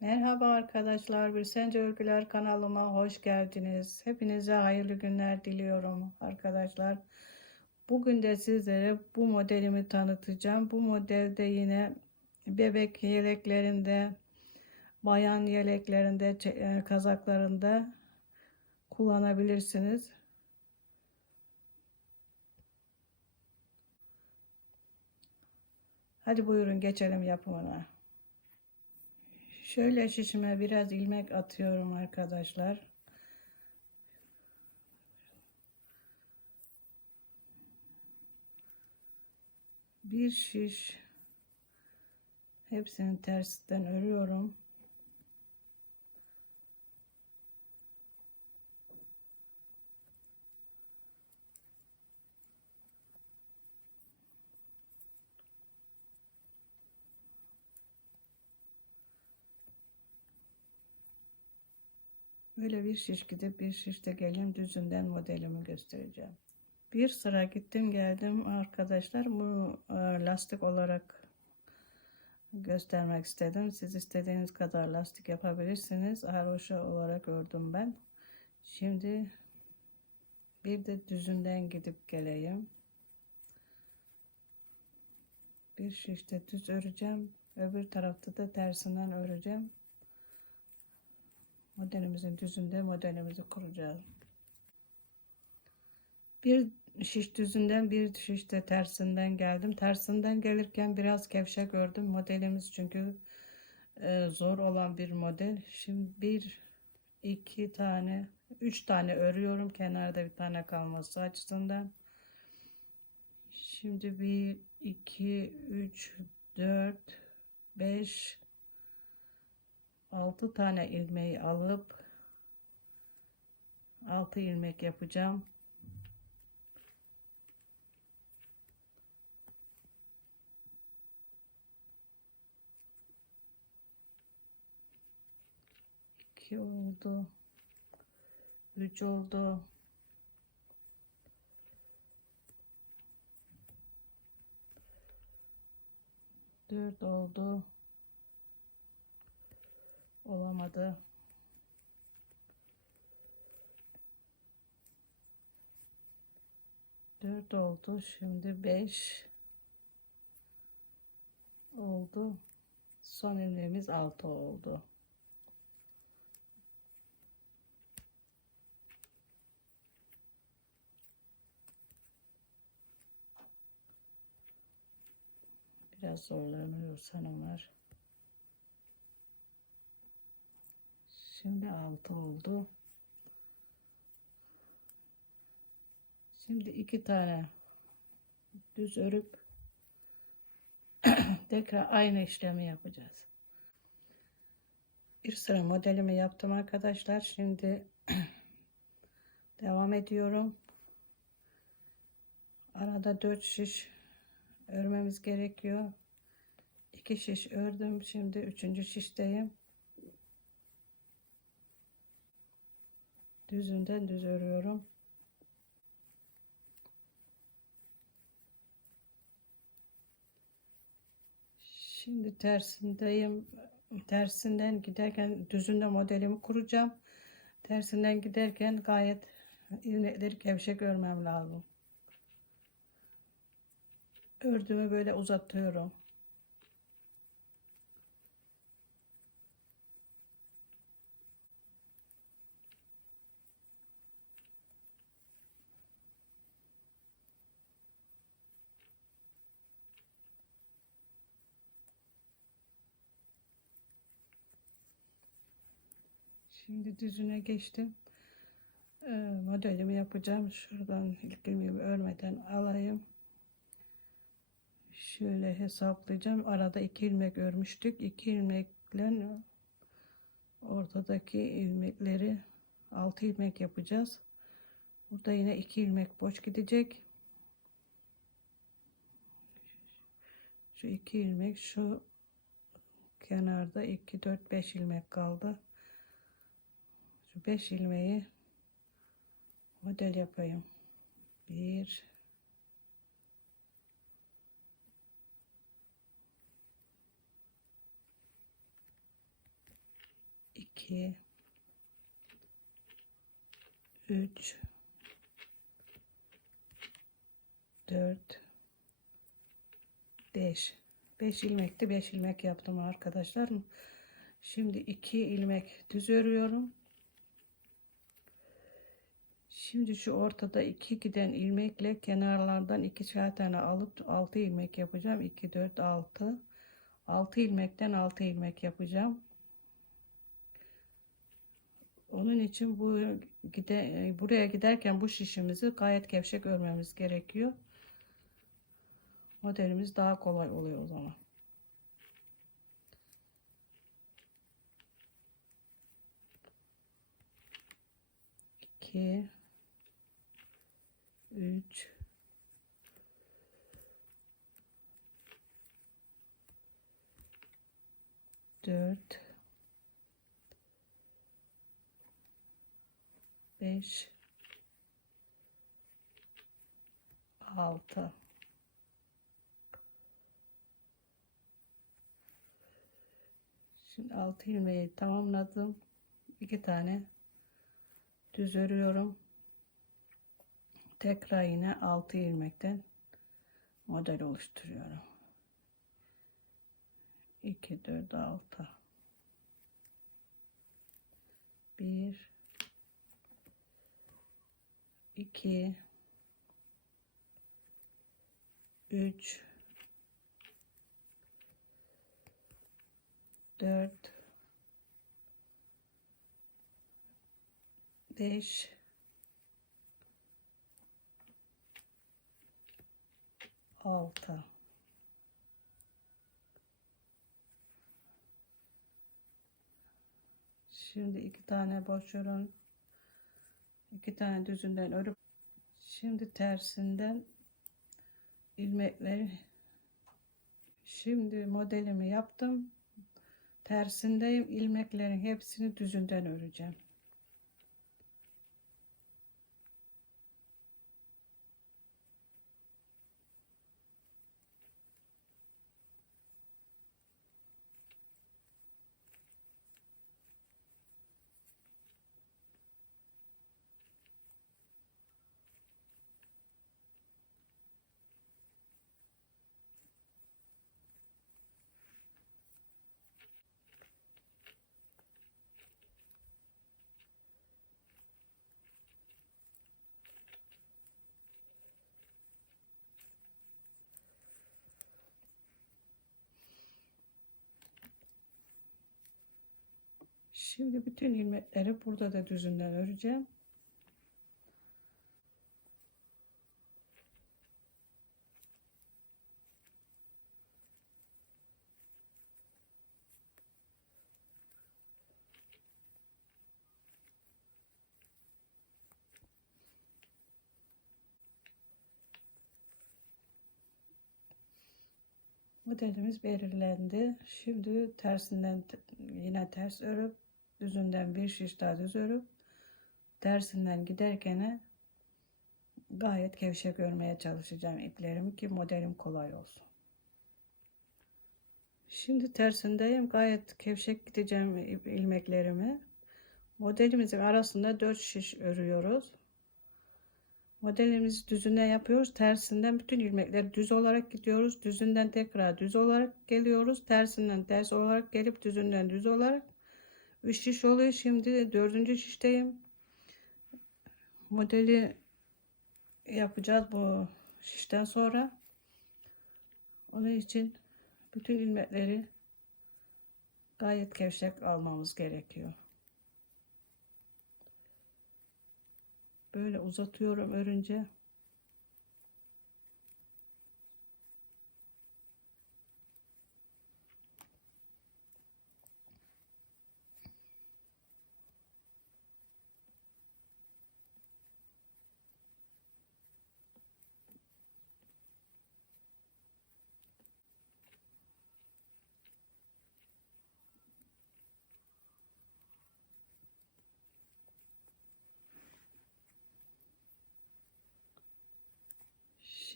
Merhaba arkadaşlar, Bir Sence Örgüler kanalıma hoş geldiniz. Hepinize hayırlı günler diliyorum arkadaşlar. Bugün de sizlere bu modelimi tanıtacağım. Bu modelde yine bebek yeleklerinde, bayan yeleklerinde, e, kazaklarında kullanabilirsiniz. Hadi buyurun geçelim yapımına. Şöyle şişime biraz ilmek atıyorum arkadaşlar. Bir şiş hepsini tersten örüyorum. Böyle bir şiş gidip bir şiş de gelin düzünden modelimi göstereceğim. Bir sıra gittim geldim arkadaşlar. Bu e, lastik olarak göstermek istedim. Siz istediğiniz kadar lastik yapabilirsiniz. Haroşa olarak ördüm ben. Şimdi bir de düzünden gidip geleyim. Bir şişte düz öreceğim. Öbür tarafta da tersinden öreceğim. Modelimizin düzünde modelimizi kuracağız. Bir şiş düzünden bir şiş de tersinden geldim. Tersinden gelirken biraz gevşek gördüm. Modelimiz çünkü e, zor olan bir model. Şimdi bir, iki tane, üç tane örüyorum. Kenarda bir tane kalması açısından. Şimdi bir, iki, üç, dört, beş, 6 tane ilmeği alıp 6 ilmek yapacağım. İki oldu. Üç oldu. Dört oldu olamadı. Dört oldu. Şimdi beş oldu. Son ilmeğimiz altı oldu. Biraz zorlanıyor sanırlar. Şimdi 6 oldu. Şimdi iki tane düz örüp tekrar aynı işlemi yapacağız. Bir sıra modelimi yaptım arkadaşlar. Şimdi devam ediyorum. Arada 4 şiş örmemiz gerekiyor. 2 şiş ördüm. Şimdi 3. şişteyim. Düzünden düz örüyorum. Şimdi tersindeyim. Tersinden giderken düzünde modelimi kuracağım. Tersinden giderken gayet ilmekleri gevşek örmem lazım. Ördüğümü böyle uzatıyorum. Şimdi düzüne geçtim. Ee, modelimi yapacağım. Şuradan ilk ilmeğimi örmeden alayım. Şöyle hesaplayacağım. Arada iki ilmek örmüştük. İki ilmekle ortadaki ilmekleri altı ilmek yapacağız. Burada yine iki ilmek boş gidecek. Şu iki ilmek şu kenarda 2 4 5 ilmek kaldı. Şu 5 ilmeği model yapayım. 1 2 2 3 4 5 5 ilmekti. 5 ilmek yaptım arkadaşlar şimdi 2 ilmek düz örüyorum şimdi şu ortada 2 giden ilmekle kenarlardan 2 tane alıp 6 ilmek yapacağım 2 4 6 6 ilmekten 6 ilmek yapacağım onun için bu gide, buraya giderken bu şişimizi gayet gevşek örmemiz gerekiyor. Modelimiz daha kolay oluyor o zaman. İki, üç, dört, 5 6 Şimdi 6 ilmeği tamamladım. 2 tane düz örüyorum. Tekrar yine 6 ilmekten model oluşturuyorum. 2 4 6 1 2 3 4 5 6 Şimdi iki tane boş yorum iki tane düzünden örüp şimdi tersinden ilmekleri. Şimdi modelimi yaptım. Tersindeyim ilmeklerin hepsini düzünden öreceğim Şimdi bütün ilmekleri burada da düzünden öreceğim. Modelimiz belirlendi. Şimdi tersinden yine ters örüp düzünden bir şiş daha düz örüp tersinden giderken gayet gevşek örmeye çalışacağım iplerimi ki modelim kolay olsun. Şimdi tersindeyim. Gayet gevşek gideceğim ilmeklerimi. Modelimizin arasında 4 şiş örüyoruz. Modelimizi düzüne yapıyoruz. Tersinden bütün ilmekleri düz olarak gidiyoruz. Düzünden tekrar düz olarak geliyoruz. Tersinden ters olarak gelip düzünden düz olarak 3 şiş oluyor. Şimdi dördüncü şişteyim. Modeli yapacağız bu şişten sonra. Onun için bütün ilmekleri gayet gevşek almamız gerekiyor. Böyle uzatıyorum örünce.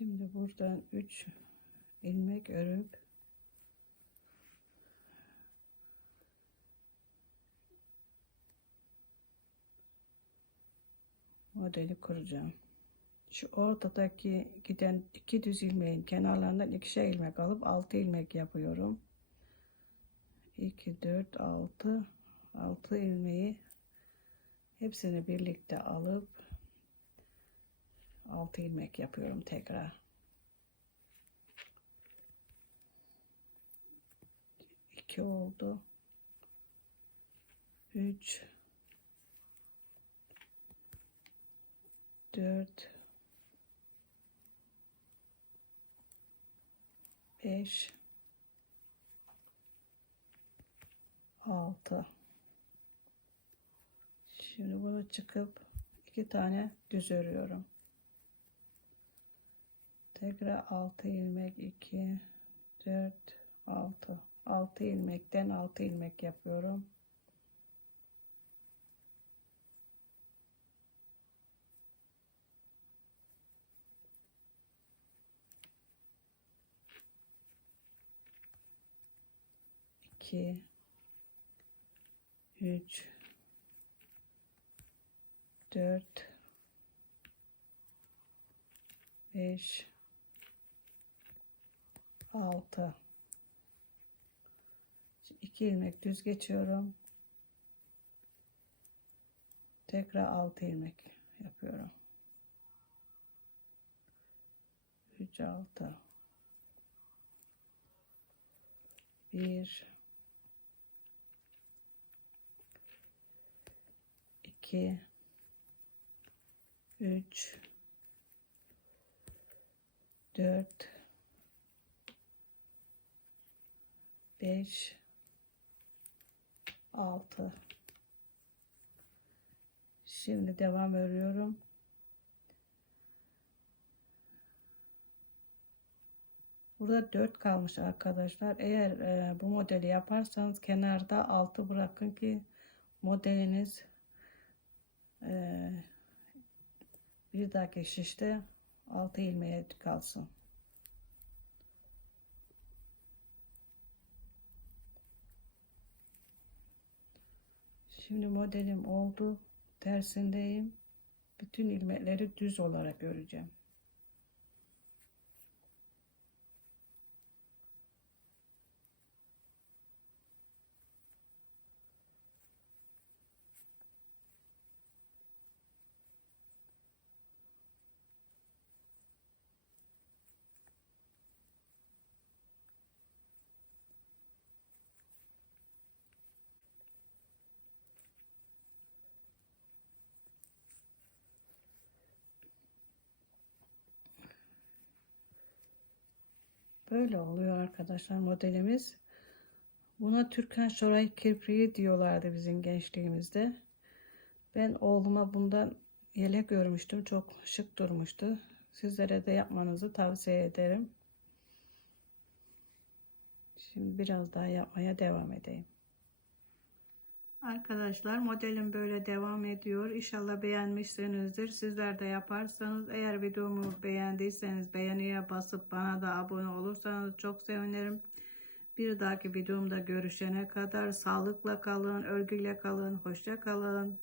Şimdi buradan 3 ilmek örüp modeli kuracağım. Şu ortadaki giden iki düz ilmeğin kenarlarından ikişer ilmek alıp altı ilmek yapıyorum. 2 4 6 6 ilmeği hepsini birlikte alıp 6 ilmek yapıyorum tekrar. 2 oldu. 3 4 5 6 Şimdi bunu çıkıp iki tane düz örüyorum. Tekrar 6 ilmek 2 4 6 6 ilmekten 6 ilmek yapıyorum. İki, üç, dört, beş, altı. 2 ilmek düz geçiyorum. Tekrar 6 ilmek yapıyorum. 3 6 1 2 3 4 5 6 şimdi devam örüyorum. Burada 4 kalmış arkadaşlar. Eğer e, bu modeli yaparsanız kenarda 6 bırakın ki modeliniz e, bir dahaki şişte 6 ilmeğe kalsın Şimdi modelim oldu. Tersindeyim. Bütün ilmekleri düz olarak öreceğim. Böyle oluyor arkadaşlar modelimiz. Buna Türkan Şoray kirpiği diyorlardı bizim gençliğimizde. Ben oğluma bundan yelek görmüştüm. Çok şık durmuştu. Sizlere de yapmanızı tavsiye ederim. Şimdi biraz daha yapmaya devam edeyim. Arkadaşlar modelim böyle devam ediyor. İnşallah beğenmişsinizdir. Sizler de yaparsanız eğer videomu beğendiyseniz beğeniye basıp bana da abone olursanız çok sevinirim. Bir dahaki videomda görüşene kadar sağlıkla kalın, örgüyle kalın, hoşça kalın.